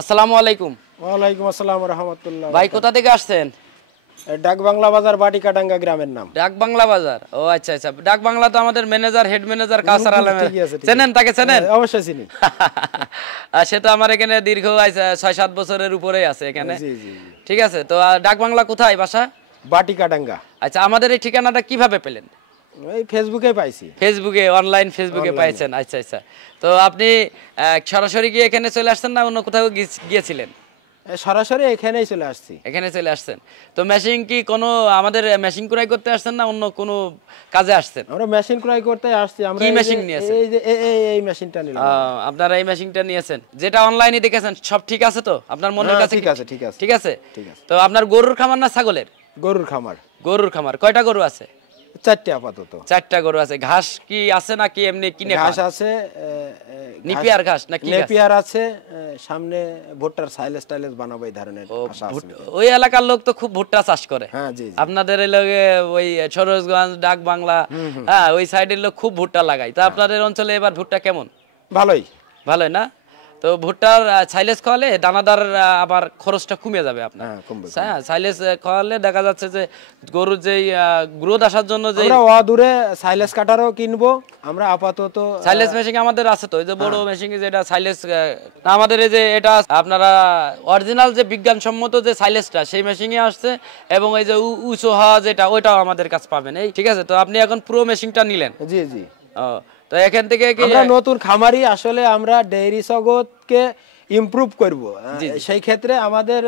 আসসালামু আলাইকুম। ওয়ালাইকুম আসসালাম রাহমাতুল্লাহ। ভাই কোথা থেকে আসছেন? ডাক বাংলা বাজার বাটিকাডাঙ্গা গ্রামের নাম। ডাক বাংলা বাজার। ও আচ্ছা আচ্ছা। ডাক বাংলা তো আমাদের ম্যানেজার হেড ম্যানেজার কাউসার আলমের চেনেন, তাকে চেনেন? অবশ্যই চিনি। সে তো আমার এখানে দীর্ঘ ৬-৭ বছরের উপরেই আছে এখানে। জি জি। ঠিক আছে, তো ডাক বাংলা কোথায় বাসা? বাটিকাডাঙ্গা। আচ্ছা, আমাদের এই ঠিকানাটা কিভাবে পেলেন? এই ফেসবুকে পাইছি। ফেসবুকে, অনলাইন ফেসবুকে পাইছেন। আচ্ছা আচ্ছা। তো আপনি সরাসরি গিয়ে এখানে চলে আসছেন না অন্য কোথাও গিয়েছিলেন? সরাসরি এখানেই চলে আসছি। এখানে চলে আসছেন। তো মেশিন কি কোনো আমাদের মেশিন ক্রয় করতে আসছেন না অন্য কোনো কাজে আসছেন? আমরা মেশিন ক্রয় করতে আসছি। আমরা কি মেশিন নিয়েছেন? এই যে এই মেশিনটা নিলাম। আপনারা এই মেশিনটা নিয়েছেন, যেটা অনলাইনে দেখেছেন সব ঠিক আছে তো? আপনার মনের কাছে ঠিক আছে, ঠিক আছে। ঠিক আছে? ঠিক আছে। তো আপনার গরুর খামার না ছাগলের? গরুর খামার। গরুর খামার। কয়টা গরু আছে? 4টা আপাতত। 4টা গরু আছে। ঘাস কি আছে নাকি এমনি কিনে খান? ঘাস আছে, নিপিয়ার ঘাস নাকি? নেপিয়ার আছে, সামনে ভুট্টার সাইলেজ টাইলেজ বানাবো এই ধরনের আশা আছে। ওই এলাকার লোক তো খুব ভুট্টা চাষ করে। হ্যাঁ জি। আপনাদের এই লগে ওই সরোজগঞ্জ, ডাক বাংলা, হ্যাঁ ওই সাইডের লোক খুব ভুট্টা লাগায়। তা আপনাদের অঞ্চলে এবার ভুট্টা কেমন? ভালোই। ভালোই না? তো ভুট্টার সাইলেজ খাওয়ালে দানাদার আবার খরচটা কমে যাবে আপনার। হ্যাঁ, সাইলেজ খাওয়ালে দেখা যাচ্ছে যে গরুর যেই গ্রোথ আসার জন্য যে আমরা অদূরে সাইলেজ কাটারও কিনবো। আমরা আপাতত সাইলেজ মেশিন আমাদের আছে তো, এই যে বড় মেশিন যেটা সাইলেজ আমাদের এই যে এটা আপনারা অরিজিনাল যে বিজ্ঞানসম্মত যে সাইলেজটা সেই মেশিনে আসছে, এবং এই যে উঁচু হওয়া যেটা ওইটাও আমাদের কাছে পাবেন। এই ঠিক আছে, তো আপনি এখন পুরো মেশিনটা নিলেন? জি জি। তো এখান থেকে আমরা নতুন খামারি, আসলে আমরা ডেইরি জগৎকে ইমপ্রুভ করব। সেই ক্ষেত্রে আমাদের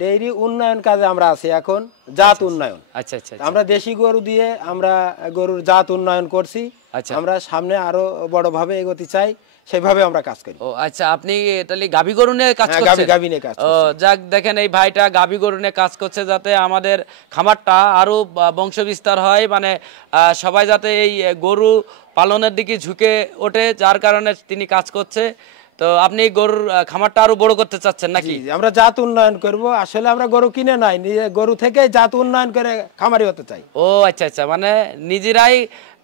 ডেইরি উন্নয়ন কাজে আমরা আছি এখন, জাত উন্নয়ন। আচ্ছা আচ্ছা। আমরা দেশি গরু দিয়ে আমরা গরুর জাত উন্নয়ন করছি। আমরা সামনে আরো বড় ভাবে এগোতে চাই, সেভাবে আমরা কাজ করি। ও আচ্ছা, আপনি তাহলে গাভী গরু নিয়ে কাজ করছেন? গাভী নিয়ে কাজ করছি। যাক, দেখেন এই ভাইটা গাভী গরু নিয়ে কাজ করছে যাতে আমাদের খামারটা আরো বংশ বিস্তার হয়, মানে সবাই যাতে এই গরু পালনের দিকে ঝুঁকে ওঠে, যার কারণে তিনি কাজ করছে। তো আপনি গরুর খামারটা আরো বড় করতে চাচ্ছেন নাকি? আমরা জাত উন্নয়ন করব। আসলে আমরা গরু কিনে নাই, গরু থেকে জাত উন্নয়ন করে খামারি হতে চাই। ও আচ্ছা আচ্ছা, মানে নিজেরাই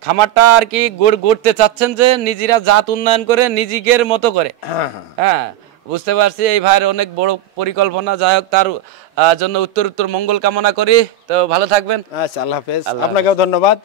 খামারটা আর কি গড়তে চাচ্ছেন, যে নিজেরা জাত উন্নয়ন করে নিজেদের মতো করে। হ্যাঁ, বুঝতে পারছি। এই ভাইয়ের অনেক বড় পরিকল্পনা। যাই হোক, তার জন্য উত্তর মঙ্গল কামনা করি। তো ভালো থাকবেন। আচ্ছা, আল্লাহ হাফেজ। আপনাকেও ধন্যবাদ।